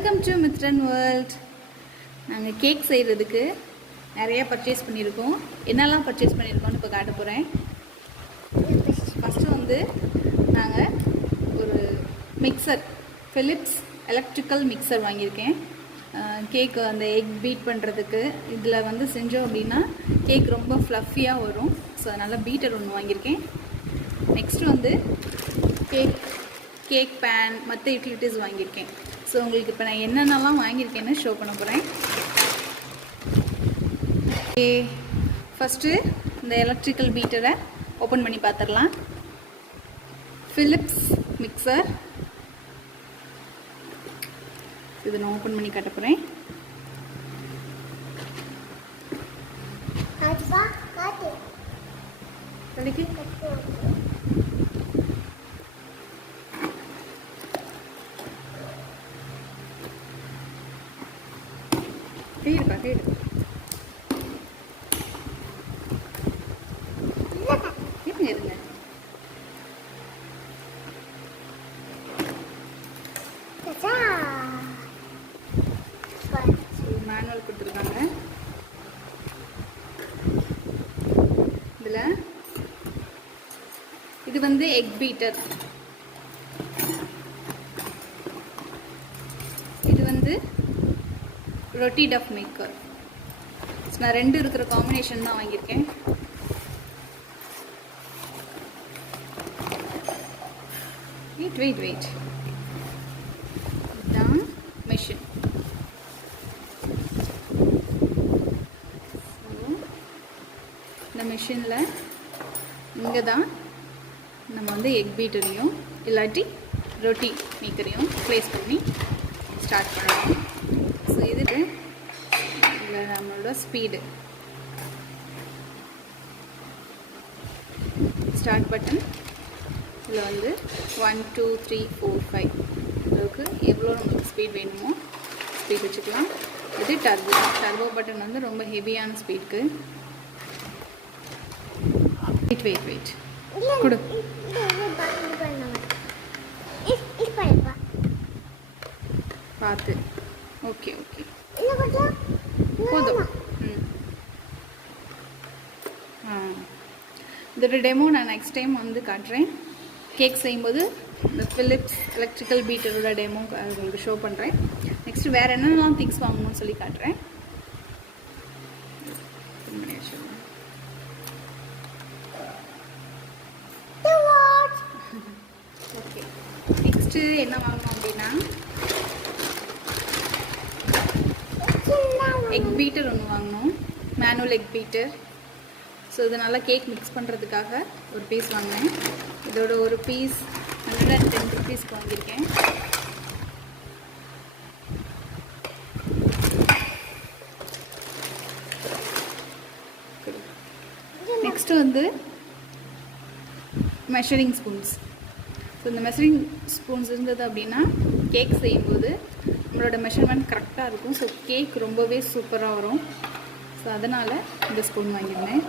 Welcome to Mithran world. நாங்கள் cake செய்கிறதுக்கு நிறையா பர்ச்சேஸ் பண்ணியிருக்கோம். என்னெல்லாம் பர்ச்சேஸ் பண்ணியிருக்கோம்னு இப்போ காட்ட போகிறேன். ஃபஸ்ட்டு வந்து நாங்கள் ஒரு மிக்சர், ஃபிலிப்ஸ் எலக்ட்ரிக்கல் மிக்சர் வாங்கியிருக்கேன். கேக்கு அந்த எக் பீட் பண்ணுறதுக்கு இதில் வந்து செஞ்சோம் அப்படின்னா கேக் ரொம்ப ஃப்ளஃபியாக வரும். ஸோ அதனால் பீட்டர் ஒன்று வாங்கியிருக்கேன். நெக்ஸ்ட்டு வந்து கேக் பேன் மற்ற யூட்டிலிட்டிஸ் வாங்கியிருக்கேன். ஸோ உங்களுக்கு இப்போ நான் என்னென்னலாம் வாங்கியிருக்கேன்னு ஷோ பண்ண போகிறேன். ஃபஸ்ட்டு இந்த எலக்ட்ரிக்கல் பீட்டரை ஓப்பன் பண்ணி பார்த்துடலாம். ஃபிலிப்ஸ் மிக்சர் இதை நான் ஓப்பன் பண்ணி காட்ட போகிறேன். கேடுப்பா கேடு இருங்க. மேனுவல் கொடுத்துருக்காங்க. இதில் இது வந்து எக் பீட்டர், இது வந்து ரொட்டி டஃப் மேக்கர். நான் ரெண்டு இருக்கிற காம்பினேஷன் தான் வாங்கியிருக்கேன். வெயிட் இதுதான் மெஷின். இந்த மெஷினில் இங்கே தான் நம்ம வந்து எக் பீட்டரையும் இல்லாட்டி ரொட்டி மேக்கரையும் ப்ளேஸ் பண்ணி ஸ்டார்ட் பண்ணலாம். ஸோ இதில் நம்மளோட ஸ்பீடு ஸ்டார்ட் பட்டன் இதில் வந்து 1 2 3 4 5 அளவுக்கு எவ்வளோ நமக்கு ஸ்பீட் வேணுமோ ஸ்பீட் வச்சுக்கலாம். இது டர்போ பட்டன் வந்து ரொம்ப ஹெவியான ஸ்பீடுக்கு. வெயிட் கொடு. பார்த்து ஓகே போதும். இதோட டெமோ நான் நெக்ஸ்ட் டைம் வந்து காட்டுறேன். கேக் செய்யும்போது இந்த ஃபிலிப்ஸ் எலக்ட்ரிக்கல் பீட்டரோட டெமோ உங்களுக்கு ஷோ பண்ணுறேன். நெக்ஸ்ட்டு வேறு என்னென்னலாம் திங்ஸ் வாங்கணும்னு சொல்லி காட்டுறேன். ஓகே, நெக்ஸ்ட்டு என்ன வாங்கணும் அப்படின்னா எக் பீட்டர் ஒன்று வாங்கினோம், மேனுவல் எக் பீட்டர். ஸோ இது நல்லா கேக் மிக்ஸ் பண்ணுறதுக்காக ஒரு பீஸ் வாங்கினேன். இதோட ஒரு பீஸ் 110 ருபீஸ்க்கு வாங்கியிருக்கேன். நெக்ஸ்ட்டு வந்து மெஷரிங் ஸ்பூன்ஸ். ஸோ இந்த மெஷரிங் ஸ்பூன்ஸ் இருந்தது அப்படின்னா கேக் செய்யும்போது நம்மளோட மெஷர்மெண்ட் கரெக்டாக இருக்கும். ஸோ கேக் ரொம்பவே சூப்பராக வரும். ஸோ அதனால் இந்த ஸ்பூன் வாங்கியிருந்தேன்.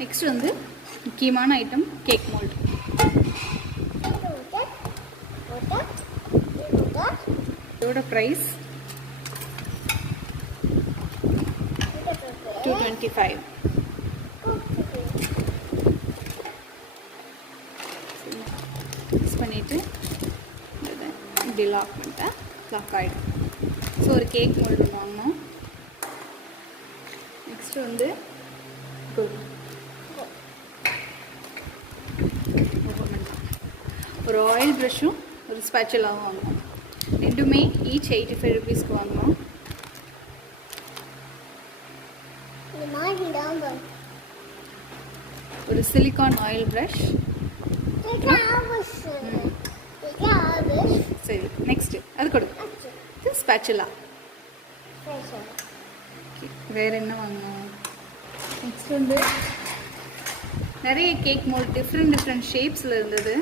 நெக்ஸ்ட் வந்து முக்கியமான ஐட்டம் கேக் மோல்டு. இதோட ப்ரைஸ் 225. மிக்ஸ் பண்ணிவிட்டு இப்படி லாக் பண்ணிட்டா லாக் ஆகிடும். ஸோ ஒரு கேக் மோல்டு வாங்கினோம். நெக்ஸ்ட்டு வந்து ஒரு ஆயில் ப்ரஷ்ஷும் ஒரு ஸ்பேச்சுலாவும் வாங்கினோம். ரெண்டுமே ஈச் 85 ருபீஸ்க்கு வாங்கினோம். ஒரு சிலிக்கான் ஆயில் ப்ரஷ். சரி, நெக்ஸ்ட்டு அது கொடு. இது ஸ்பேச்சுலா. வேறு என்ன வாங்கினோம்? நெக்ஸ்ட் வந்து நிறைய கேக் மோல்ட் டிஃப்ரெண்ட் ஷேப்ஸில் இருந்தது.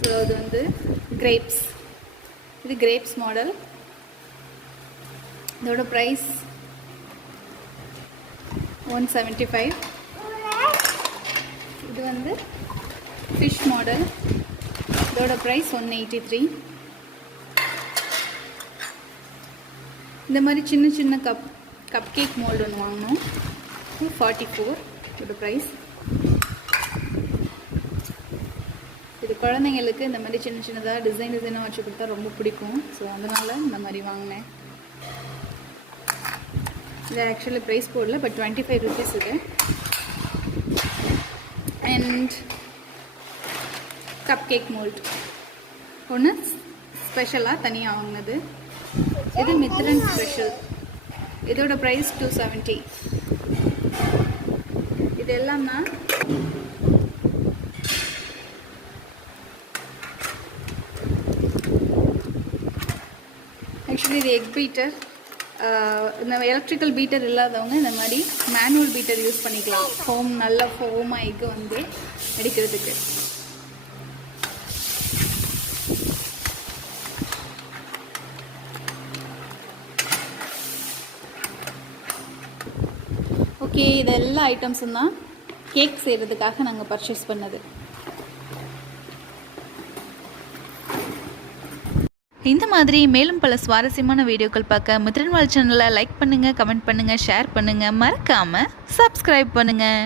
ஸோ அது வந்து கிரேப்ஸ். இது கிரேப்ஸ் மாடல். இதோட ப்ரைஸ் 175. இது வந்து ஃபிஷ் மாடல், இதோட ப்ரைஸ் 183. இந்த மாதிரி சின்ன சின்ன கப் கேக் மோல்டு ஒன்று வாங்கினோம், 244 இதோட ப்ரைஸ். இது குழந்தைங்களுக்கு இந்த மாதிரி சின்ன சின்னதாக டிசைனாக வச்சு கொடுத்தா ரொம்ப பிடிக்கும். ஸோ அதனால் இந்த மாதிரி வாங்கினேன். இது ஆக்சுவலி ப்ரைஸ் போடல, பட் 25 rupees இது. அண்ட் கப் கேக் மோல்ட் ஒன்று ஸ்பெஷலாக தனியாக வாங்கினது. இது மித்ரன் ஸ்பெஷல், இதோட ப்ரைஸ் 270. இது எல்லாம் தான் ஆக்சுவலி இது எக் பீட்டர். இந்த எலக்ட்ரிக்கல் பீட்டர் இல்லாதவங்க இந்த மாதிரி மேனுவல் பீட்டர் யூஸ் பண்ணிக்கலாம், நல்ல ஃபோமாக எக்கு வந்து அடிக்கிறதுக்கு. ஓகே, இது எல்லா ஐட்டம்ஸும் தான் கேக் செய்கிறதுக்காக நாங்கள் பர்ச்சேஸ் பண்ணது. இந்த மாதிரி மேலும் பல சுவாரஸ்யமான வீடியோக்கள் பார்க்க மித்ரன் வேர்ல்ட் சேனலை லைக் பண்ணுங்கள், கமெண்ட் பண்ணுங்கள், ஷேர் பண்ணுங்கள், மறக்காமல் சப்ஸ்கிரைப் பண்ணுங்கள்.